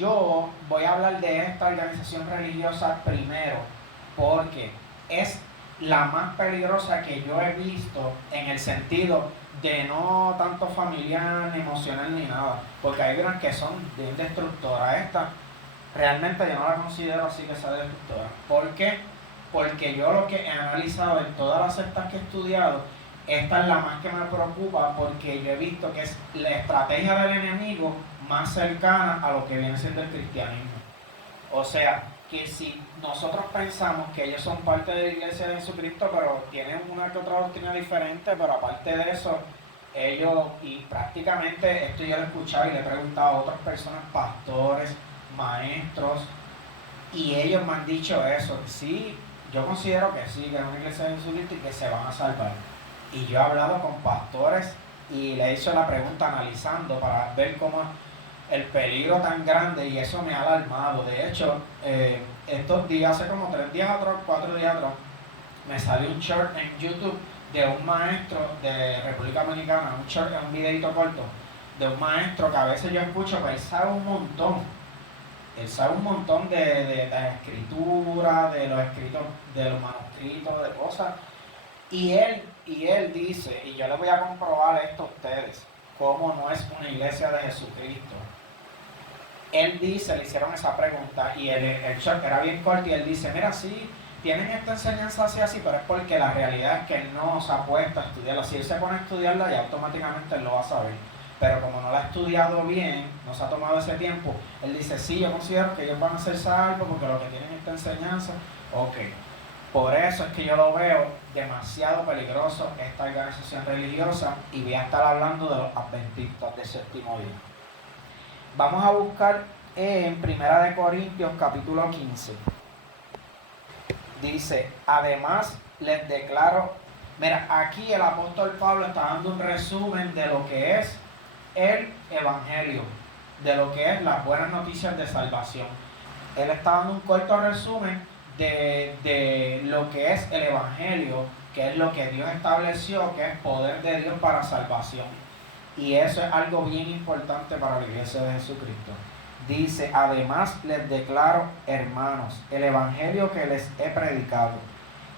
yo voy a hablar de esta organización religiosa primero porque es la más peligrosa que yo he visto en el sentido de no tanto familiar, ni emocional, ni nada, porque hay unas que son bien destructoras. Esta realmente yo no la considero así que sea destructora. ¿Por qué? Porque yo lo que he analizado en todas las sectas que he estudiado, esta es la más que me preocupa porque yo he visto que es la estrategia del enemigo más cercana a lo que viene siendo el cristianismo. O sea, que si nosotros pensamos que ellos son parte de la iglesia de Jesucristo, pero tienen una que otra doctrina diferente, pero aparte de eso, ellos, y prácticamente esto yo lo he escuchado y le he preguntado a otras personas, pastores, maestros, y ellos me han dicho eso. Sí, yo considero que sí, que es una iglesia de Jesucristo y que se van a salvar. Y yo he hablado con pastores y le he hecho la pregunta analizando para ver cómo el peligro tan grande, y eso me ha alarmado. De hecho, estos días, hace como 3 días atrás, 4 días atrás, me salió un short en YouTube de un maestro de República Dominicana, un videito corto de un maestro que a veces yo escucho, pero él sabe un montón de la escritura, de los escritos, de los manuscritos, de cosas, y él dice, y yo les voy a comprobar esto a ustedes, cómo no es una iglesia de Jesucristo. Él dice, le hicieron esa pregunta y el short era bien corto y él dice, mira, sí, tienen esta enseñanza así, pero es porque la realidad es que él no se ha puesto a estudiarla. Si él se pone a estudiarla, ya automáticamente él lo va a saber. Pero como no la ha estudiado bien, no se ha tomado ese tiempo, él dice, sí, yo considero que ellos van a ser salvos porque lo que tienen esta enseñanza, ok. Por eso es que yo lo veo demasiado peligroso esta organización religiosa, y voy a estar hablando de los adventistas del séptimo día. Vamos a buscar en 1 Corintios capítulo 15. Dice, además les declaro, mira, aquí el apóstol Pablo está dando un resumen de lo que es el evangelio, de lo que es las buenas noticias de salvación. Él está dando un corto resumen de lo que es el evangelio, que es lo que Dios estableció, que es poder de Dios para salvación. Y eso es algo bien importante para la iglesia de Jesucristo. Dice, además les declaro, hermanos, el evangelio que les he predicado,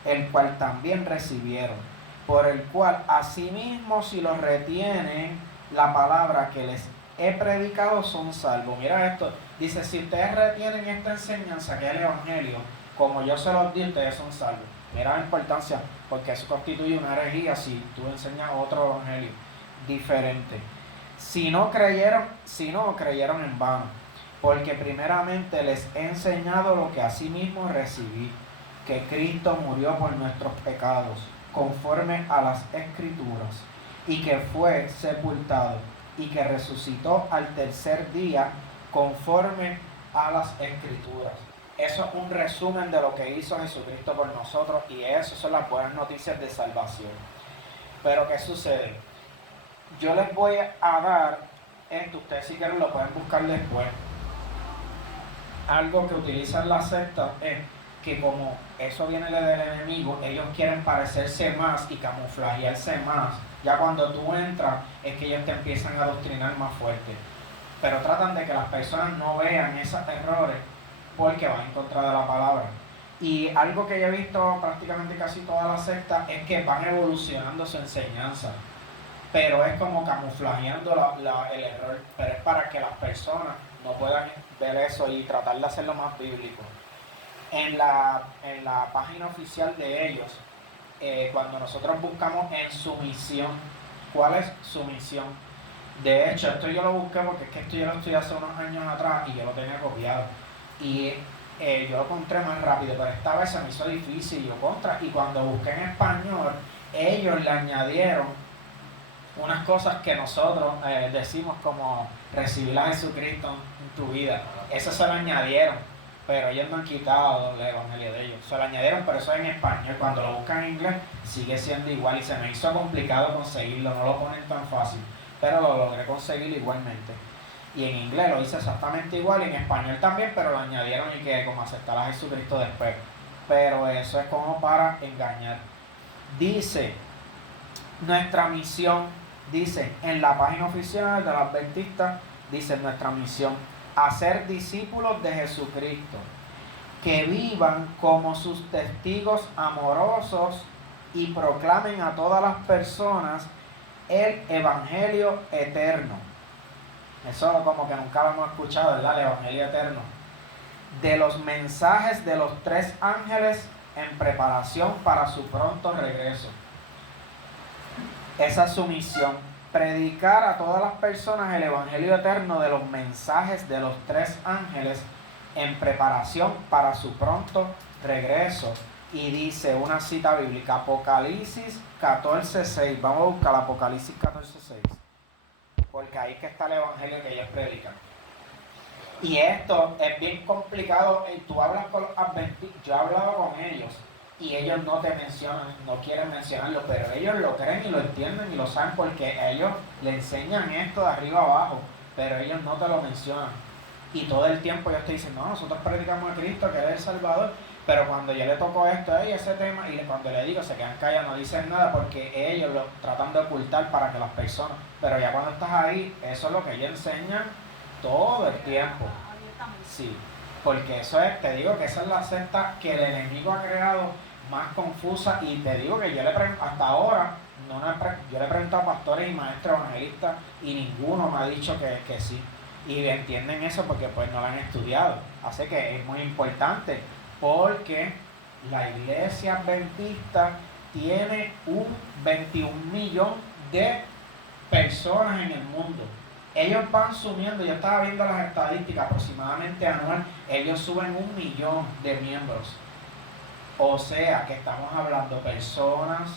el cual también recibieron, por el cual asimismo si los retienen la palabra que les he predicado son salvos. Mira esto, dice, si ustedes retienen esta enseñanza que es el evangelio, como yo se los di, ustedes son salvos. Mira la importancia, porque eso constituye una herejía si tú enseñas otro evangelio diferente. Si no creyeron en vano, porque primeramente les he enseñado lo que asimismo recibí, que Cristo murió por nuestros pecados, conforme a las Escrituras, y que fue sepultado, y que resucitó al tercer día, conforme a las Escrituras. Eso es un resumen de lo que hizo Jesucristo por nosotros, y eso son las buenas noticias de salvación. Pero ¿qué sucede? Yo les voy a dar esto, ustedes si quieren lo pueden buscar después. Algo que utilizan las sectas es que como eso viene del enemigo, ellos quieren parecerse más y camuflajearse más. Ya cuando tú entras es que ellos te empiezan a adoctrinar más fuerte. Pero tratan de que las personas no vean esos errores porque van en contra de la palabra. Y algo que yo he visto prácticamente casi todas las sectas es que van evolucionando su enseñanza, pero es como camuflajeando el error, pero es para que las personas no puedan ver eso y tratar de hacerlo más bíblico. En la página oficial de ellos, cuando nosotros buscamos en su misión, ¿cuál es su misión? De hecho, esto yo lo busqué porque es que esto yo lo estudié hace unos años atrás y yo lo tenía copiado. Y yo lo encontré más rápido, pero esta vez se me hizo difícil, y cuando busqué en español, ellos le añadieron unas cosas que nosotros decimos como recibir a Jesucristo en tu vida. Eso se lo añadieron, pero ellos no han quitado el evangelio de ellos. Se lo añadieron, pero eso es en español. Cuando lo buscan en inglés sigue siendo igual y se me hizo complicado conseguirlo, no lo ponen tan fácil, pero lo logré conseguir igualmente. Y en inglés lo hice exactamente igual, y en español también, pero lo añadieron y que como aceptar a Jesucristo después. Pero eso es como para engañar. Dice, nuestra misión, dice en la página oficial de los adventistas, dice nuestra misión, a ser discípulos de Jesucristo, que vivan como sus testigos amorosos y proclamen a todas las personas el Evangelio eterno. Eso como que nunca lo hemos escuchado, ¿verdad? El Evangelio eterno. De los mensajes de los 3 ángeles en preparación para su pronto regreso. Esa es su misión. Predicar a todas las personas el Evangelio eterno de los mensajes de los 3 ángeles en preparación para su pronto regreso. Y dice una cita bíblica, Apocalipsis 14:6. Vamos a buscar Apocalipsis 14:6. Porque ahí es que está el Evangelio que ellos predican. Y esto es bien complicado. Tú hablas con los adventistas, yo he hablado con ellos y ellos no te mencionan, no quieren mencionarlo, pero ellos lo creen y lo entienden y lo saben porque ellos le enseñan esto de arriba abajo, pero ellos no te lo mencionan. Y todo el tiempo ellos te dicen, no, nosotros predicamos a Cristo, que es el Salvador, pero cuando yo le toco esto a ellos, ese tema, y cuando le digo, se quedan callados, no dicen nada porque ellos lo tratan de ocultar para que las personas, pero ya cuando estás ahí, eso es lo que ellos enseñan todo el tiempo. Sí, porque eso es, te digo que esa es la secta que el enemigo ha creado más confusa, y te digo que yo le hasta ahora yo le he preguntado a pastores y maestros evangelistas y ninguno me ha dicho que sí, y entienden eso porque pues no lo han estudiado. Así que es muy importante porque la iglesia adventista tiene un 21 millón de personas en el mundo. Ellos van subiendo, yo estaba viendo las estadísticas, aproximadamente anual, ellos suben 1 millón de miembros. O sea, que estamos hablando de personas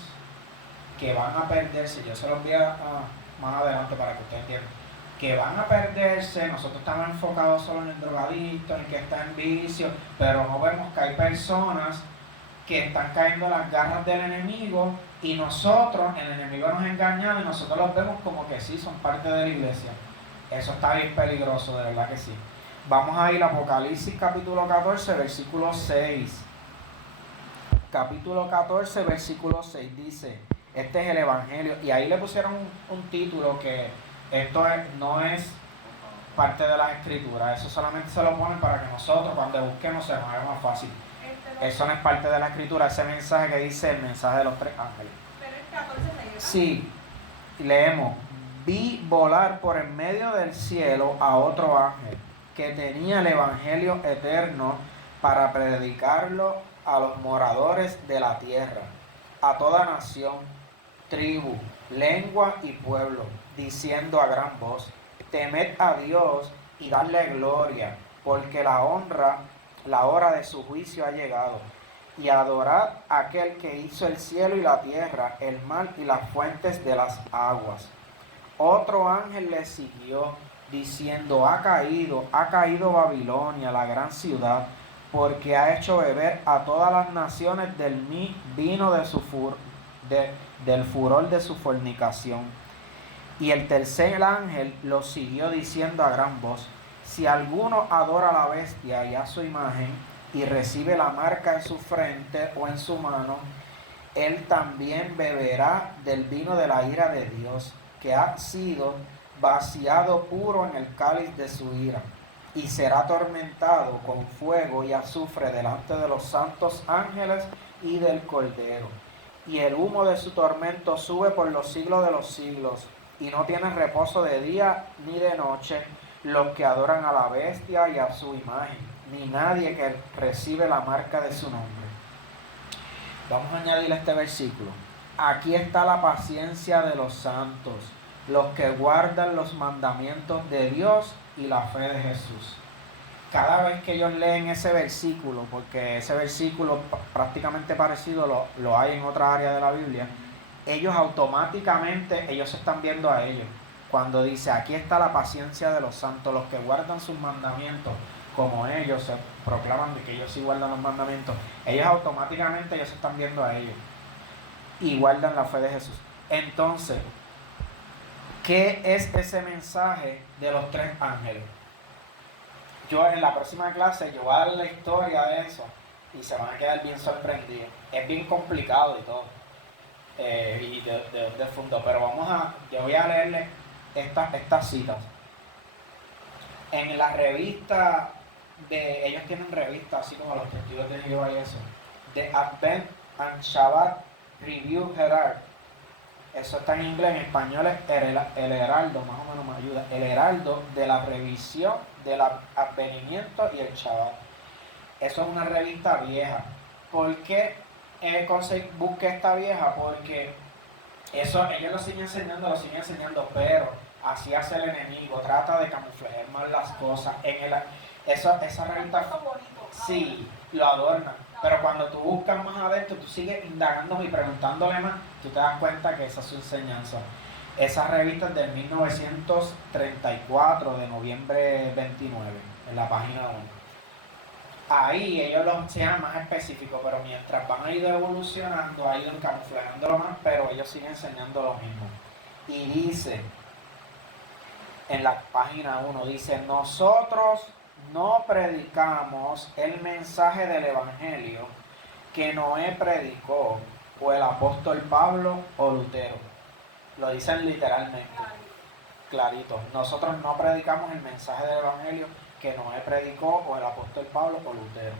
que van a perderse, yo se los voy a más adelante para que ustedes entiendan, que van a perderse. Nosotros estamos enfocados solo en el drogadicto, en el que está en vicio, pero no vemos que hay personas que están cayendo en las garras del enemigo y nosotros, el enemigo nos ha engañado y nosotros los vemos como que sí, son parte de la iglesia. Eso está bien peligroso, de verdad que sí. Vamos a ir a Apocalipsis capítulo 14, versículo 6. Capítulo 14, versículo 6 dice, este es el Evangelio, y ahí le pusieron un título que esto no es parte de las escrituras, eso solamente se lo ponen para que nosotros cuando busquemos se nos haga más fácil. Eso no es parte de la escritura, ese mensaje que dice el mensaje de los 3 ángeles. Pero es 14:6, ¿no? Sí, leemos, vi volar por en medio del cielo a otro ángel que tenía el Evangelio eterno para predicarlo a los moradores de la tierra, a toda nación, tribu, lengua y pueblo, diciendo a gran voz, temed a Dios y dadle gloria, porque la hora de su juicio ha llegado, y adorad a aquel que hizo el cielo y la tierra, el mar y las fuentes de las aguas. Otro ángel le siguió, diciendo, ha caído Babilonia, la gran ciudad, porque ha hecho beber a todas las naciones del vino de su del furor de su fornicación. Y el tercer ángel lo siguió diciendo a gran voz, si alguno adora a la bestia y a su imagen, y recibe la marca en su frente o en su mano, él también beberá del vino de la ira de Dios, que ha sido vaciado puro en el cáliz de su ira, y será atormentado con fuego y azufre delante de los santos ángeles y del Cordero. Y el humo de su tormento sube por los siglos de los siglos, y no tiene reposo de día ni de noche los que adoran a la bestia y a su imagen, ni nadie que recibe la marca de su nombre. Vamos a añadir este versículo. Aquí está la paciencia de los santos, los que guardan los mandamientos de Dios y la fe de Jesús. Cada vez que ellos leen ese versículo, porque ese versículo prácticamente parecido lo hay en otra área de la Biblia, ellos automáticamente, ellos se están viendo a ellos. Cuando dice, aquí está la paciencia de los santos, los que guardan sus mandamientos, como ellos se proclaman de que ellos sí guardan los mandamientos, ellos automáticamente ellos se están viendo a ellos y guardan la fe de Jesús. Entonces, ¿qué es ese mensaje de los 3 ángeles? Yo en la próxima clase yo voy a dar la historia de eso y se van a quedar bien sorprendidos. Es bien complicado y todo. Y de fondo, pero yo voy a leerles estas citas. En la revista ellos tienen revistas así como los testigos de Jehová y eso, de Advent and Shabbat Review Herald. Eso está en inglés, en español es el Heraldo, más o menos me ayuda. El Heraldo de la revisión del advenimiento y el Shabbat. Eso es una revista vieja. ¿Por qué busqué esta vieja? Porque eso ellos lo siguen enseñando, pero así hace el enemigo, trata de camuflar más las cosas. Esa revista, sí, lo adornan. Pero cuando tú buscas más adentro, tú sigues indagando y preguntándole más, tú te das cuenta que esa es su enseñanza. Esa revista es del 1934, de noviembre 29, en la página 1. Ahí ellos lo sean más específicos, pero mientras van a ir evolucionando, ha ido camuflándolo más, pero ellos siguen enseñando lo mismo. Y dice, en la página 1, dice, nosotros no predicamos el mensaje del Evangelio que Noé predicó, o el apóstol Pablo o Lutero. Lo dicen literalmente, clarito. Nosotros no predicamos el mensaje del Evangelio que Noé predicó, o el apóstol Pablo o Lutero.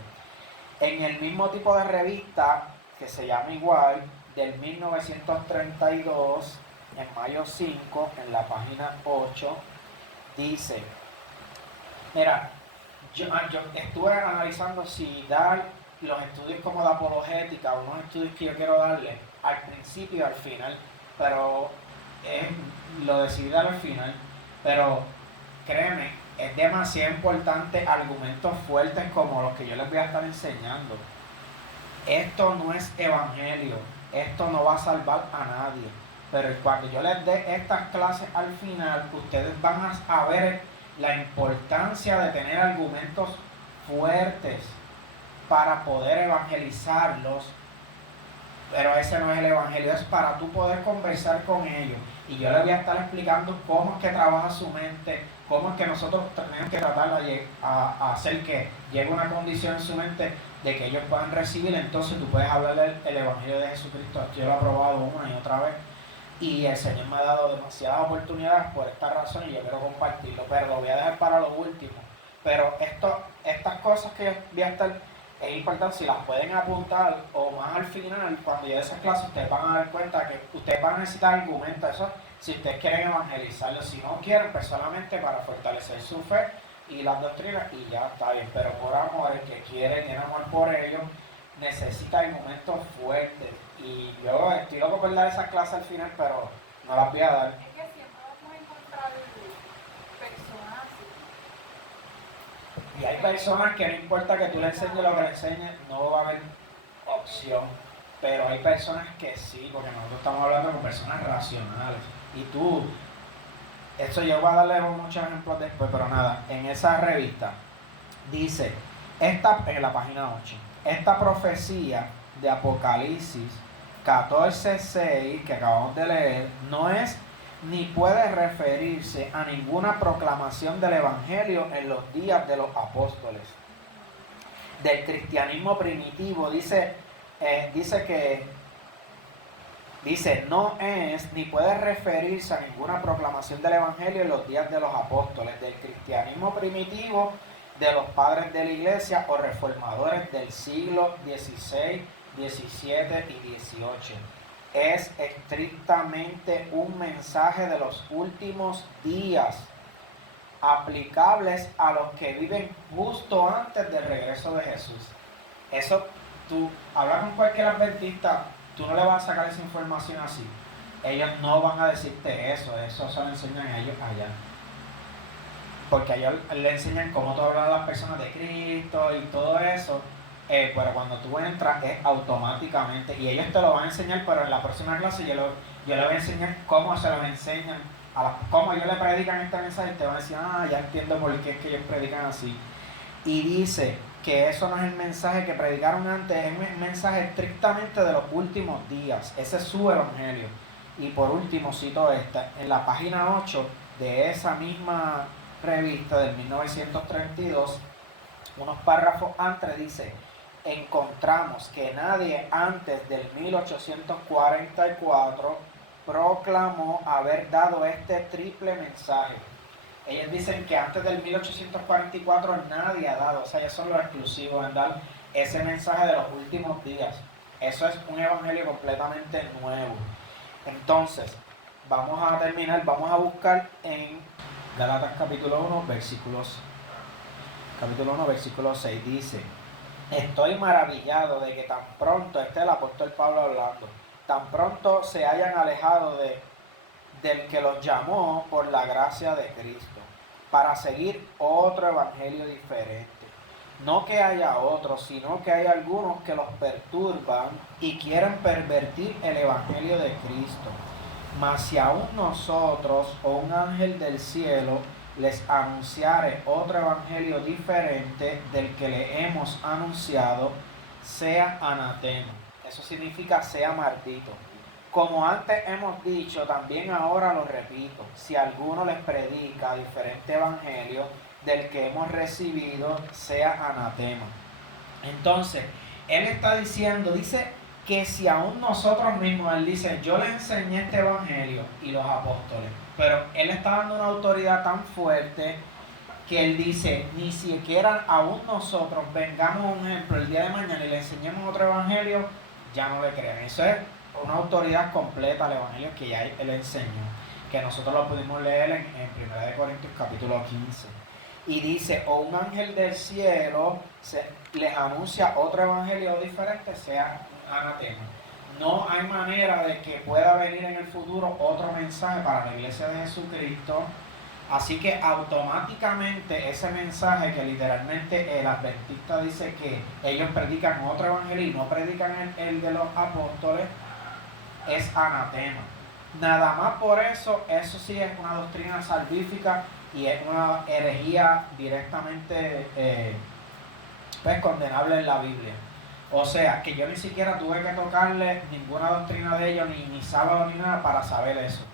En el mismo tipo de revista, que se llama igual, del 1932, en mayo 5, en la página 8, dice, mira, yo estuve analizando si dar los estudios como de apologética, unos estudios que yo quiero darle al principio y al final, pero lo decidí dar al final, pero créeme, es demasiado importante argumentos fuertes como los que yo les voy a estar enseñando. Esto no es evangelio, esto no va a salvar a nadie, pero cuando yo les dé estas clases al final, ustedes van a ver la importancia de tener argumentos fuertes para poder evangelizarlos. Pero ese no es el evangelio, es para tú poder conversar con ellos. Y yo les voy a estar explicando cómo es que trabaja su mente, cómo es que nosotros tenemos que tratar de hacer que llegue una condición en su mente de que ellos puedan recibir. Entonces tú puedes hablarle el evangelio de Jesucristo. Yo lo he probado una y otra vez. Y el Señor me ha dado demasiadas oportunidades por esta razón y yo quiero compartirlo, pero lo voy a dejar para lo último. Pero estas cosas que yo voy a estar, es importante si las pueden apuntar, o más al final, cuando llegue esas clases, ustedes van a dar cuenta que ustedes van a necesitar argumentos, eso si ustedes quieren evangelizarlo. Si no quieren, pues solamente para fortalecer su fe y las doctrinas, y ya está bien. Pero por amor, el que quiere, tiene amor por ellos, necesita argumentos fuertes. Y yo estoy loco por dar esas clases al final, pero no las voy a dar. Es que siempre vamos a encontrar personas así. Y hay personas que no importa que tú le enseñes lo que le enseñes, no va a haber opción. Pero hay personas que sí, porque nosotros estamos hablando con personas racionales. Y esto yo voy a darle muchos ejemplos después, pero nada, en esa revista dice, en la página 8, esta profecía de Apocalipsis 14:6 que acabamos de leer no es ni puede referirse a ninguna proclamación del Evangelio en los días de los apóstoles. Del cristianismo primitivo dice no es ni puede referirse a ninguna proclamación del Evangelio en los días de los apóstoles. Del cristianismo primitivo de los padres de la iglesia o reformadores del siglo XVI, XVII y XVIII. Es estrictamente un mensaje de los últimos días, aplicables a los que viven justo antes del regreso de Jesús. Eso, tú hablas con cualquier adventista, tú no le vas a sacar esa información así. Ellos no van a decirte eso se lo enseñan a ellos allá. Porque a ellos le enseñan cómo tú hablas a las personas de Cristo y todo eso. Pero cuando tú entras es automáticamente, y ellos te lo van a enseñar, pero en la próxima clase yo le voy a enseñar cómo se los enseñan, cómo ellos le predican este mensaje, y te van a decir, ya entiendo por qué es que ellos predican así. Y dice que eso no es el mensaje que predicaron antes, es un mensaje estrictamente de los últimos días, ese es su evangelio. Y por último cito esta, en la página 8 de esa misma revista del 1932, unos párrafos antes dice, encontramos que nadie antes del 1844 proclamó haber dado este triple mensaje. Ellos dicen que antes del 1844 nadie ha dado, o sea, ellos son los exclusivos en dar ese mensaje de los últimos días. Eso es un evangelio completamente nuevo. Entonces, vamos a terminar, vamos a buscar en Gálatas capítulo 1, versículo 6, dice: estoy maravillado de que tan pronto, este es el apóstol Pablo hablando, tan pronto se hayan alejado del que los llamó por la gracia de Cristo, para seguir otro evangelio diferente. No que haya otros, sino que hay algunos que los perturban y quieren pervertir el evangelio de Cristo. Mas si aún nosotros o un ángel del cielo les anunciare otro evangelio diferente del que le hemos anunciado, sea anatema. Eso significa sea maldito. Como antes hemos dicho, también ahora lo repito: si alguno les predica diferente evangelio del que hemos recibido, sea anatema. Entonces, él está diciendo, dice que si aún nosotros mismos, él dice, yo les enseñé este evangelio y los apóstoles, pero él está dando una autoridad tan fuerte que él dice, ni siquiera aún nosotros vengamos, un ejemplo, el día de mañana y le enseñemos otro evangelio, ya no le crean. Eso es una autoridad completa al evangelio que ya él enseñó, que nosotros lo pudimos leer en 1 Corintios capítulo 15. Y dice, o un ángel del cielo les anuncia otro evangelio diferente, sea anatema. No hay manera de que pueda venir en el futuro otro mensaje para la iglesia de Jesucristo. Así que automáticamente ese mensaje, que literalmente el adventista dice que ellos predican otro evangelio y no predican el de los apóstoles, es anatema. Nada más por eso sí es una doctrina salvífica y es una herejía directamente pues condenable en la Biblia. O sea, que yo ni siquiera tuve que tocarle ninguna doctrina de ellos, ni sábado ni nada, para saber eso.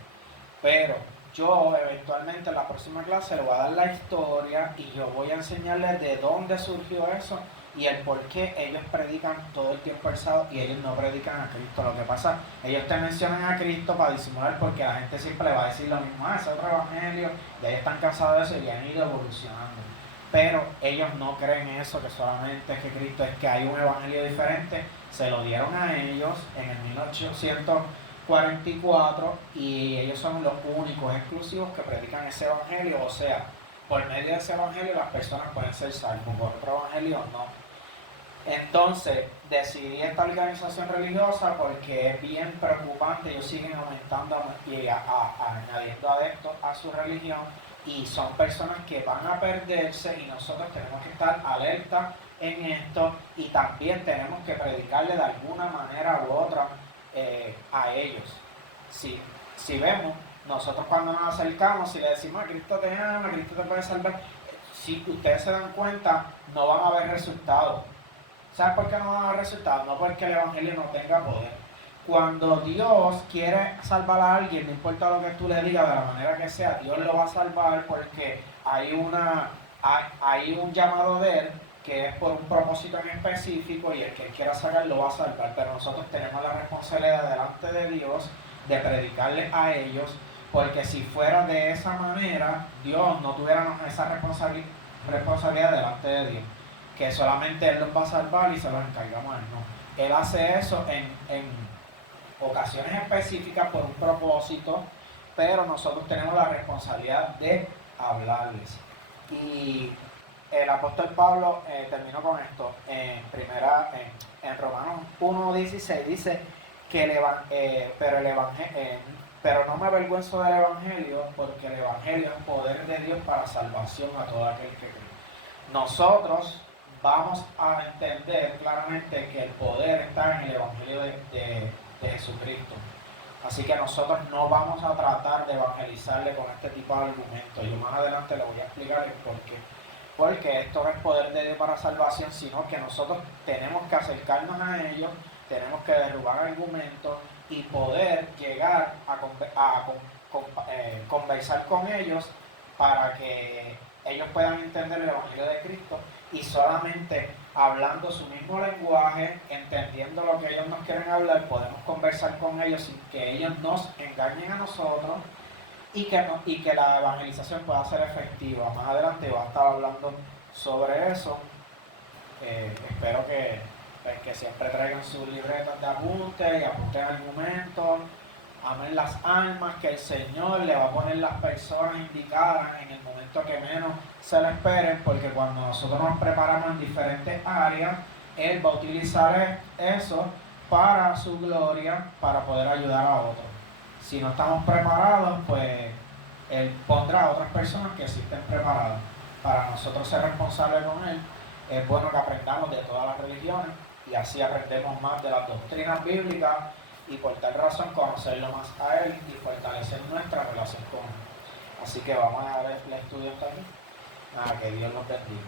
Pero yo eventualmente en la próxima clase le voy a dar la historia y yo voy a enseñarles de dónde surgió eso y el por qué ellos predican todo el tiempo el sábado y ellos no predican a Cristo. Lo que pasa, ellos te mencionan a Cristo para disimular, porque la gente siempre le va a decir lo mismo, ese otro evangelio, y ahí están cansados de eso y han ido evolucionando. Pero ellos no creen eso, que solamente es que Cristo, es que hay un evangelio diferente. Se lo dieron a ellos en el 1844 y ellos son los únicos exclusivos que predican ese evangelio. O sea, por medio de ese evangelio las personas pueden ser salvas, por otro evangelio no. Entonces decidí esta organización religiosa porque es bien preocupante. Ellos siguen aumentando y añadiendo adeptos a su religión, y son personas que van a perderse, y nosotros tenemos que estar alerta en esto, y también tenemos que predicarle de alguna manera u otra a ellos. Si vemos, nosotros cuando nos acercamos y le decimos, Cristo te ama, Cristo te puede salvar, si ustedes se dan cuenta, no van a ver resultados. ¿Sabes por qué no van a ver resultados? No porque el evangelio no tenga poder. Cuando Dios quiere salvar a alguien, no importa lo que tú le digas, de la manera que sea, Dios lo va a salvar, porque hay un llamado de Él que es por un propósito en específico, y el que Él quiera sacar lo va a salvar. Pero nosotros tenemos la responsabilidad delante de Dios de predicarles a ellos, porque si fuera de esa manera, Dios no tuviera esa responsabilidad delante de Dios, que solamente Él los va a salvar y se los encargamos a Él. No. Él hace eso en ocasiones específicas por un propósito, pero nosotros tenemos la responsabilidad de hablarles. Y el apóstol Pablo terminó con esto en Romanos 1:16, dice que pero no me avergüenzo del evangelio, porque el evangelio es poder de Dios para salvación a todo aquel que cree. Nosotros vamos a entender claramente que el poder está en el evangelio de Jesucristo. Así que nosotros no vamos a tratar de evangelizarle con este tipo de argumentos. Yo más adelante le voy a explicar el por qué. Porque esto no es poder de Dios para salvación, sino que nosotros tenemos que acercarnos a ellos, tenemos que derrubar argumentos y poder llegar a conversar con ellos para que ellos puedan entender el evangelio de Cristo, y solamente hablando su mismo lenguaje, entendiendo lo que ellos nos quieren hablar, podemos conversar con ellos sin que ellos nos engañen a nosotros, y que la evangelización pueda ser efectiva. Más adelante va a estar hablando sobre eso. Espero que siempre traigan sus libretas de apunte y apunten argumentos. Amen las almas, que el Señor le va a poner las personas indicadas en el momento que menos se lo esperen, porque cuando nosotros nos preparamos en diferentes áreas, Él va a utilizar eso para su gloria, para poder ayudar a otros. Si no estamos preparados, pues Él pondrá a otras personas que sí estén preparadas. Para nosotros ser responsables con Él, es bueno que aprendamos de todas las religiones y así aprendemos más de las doctrinas bíblicas y por tal razón conocerlo más a Él y fortalecer nuestra relación con Él. Así que vamos a dar el estudio hasta aquí. Que Dios los bendiga.